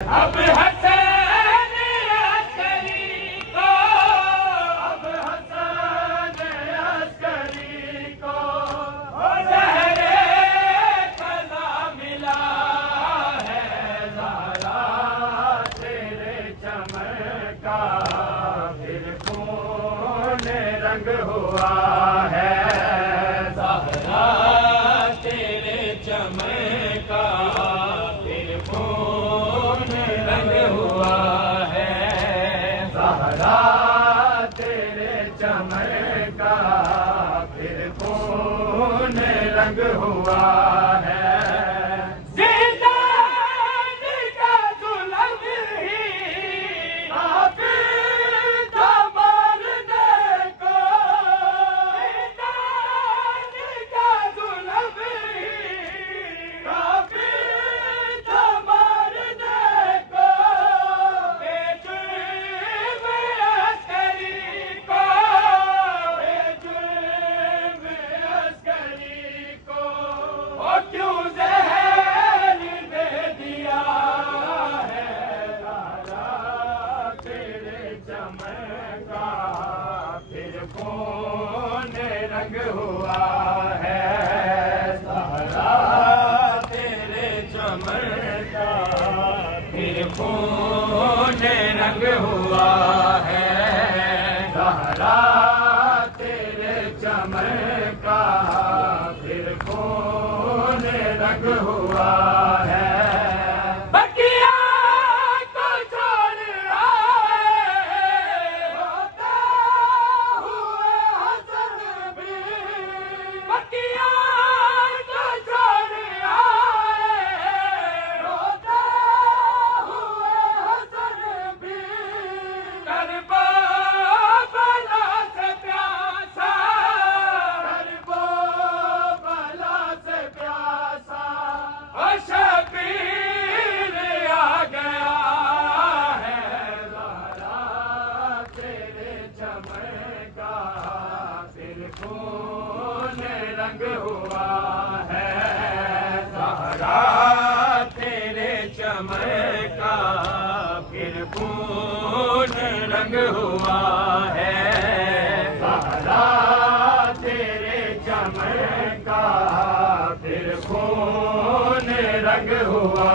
अब हसन अस्करी को, अब हसन अस्करी को ज़हरे क़ज़ा मिला है। ज़हरा तेरे चमन का फिर खून रंग हुआ है। ज़हरा तेरे चमन का फिर खून रंग हुआ है। ज़हरा तेरे चमन का फिर खून रंग हुआ है। ज़िंदगी का ज़ुल्म ही काफ़ी था मारने को। ज़िंदगी का ज़ुल्म ही काफ़ी था मारने को। बेजुर्म अस्करी को, बेजुर्म अस्करी को ओ क्यों ज़हर दे दिया है। ज़हरा तेरे चमन का फिर खून रंग हुआ है। ज़हरा तेरे चमन का फिर खून रंग हुआ है। ज़हरा तेरे चमन का फिर खून रंग हुआ है। बकिया को छोड़ आए होते हुए हसन भी। बकिया को छोड़ आए होते हुए हसन भी। करबला से प्यासा, करबला से प्यासा ओ शबीर आ गया है। ज़हरा तेरे चमन का फिर खून रंग हुआ है। ज़हरा तेरे चमन का फिर खून रंग हुआ है। ज़हरा तेरे चमन का फिर खून रंग हुआ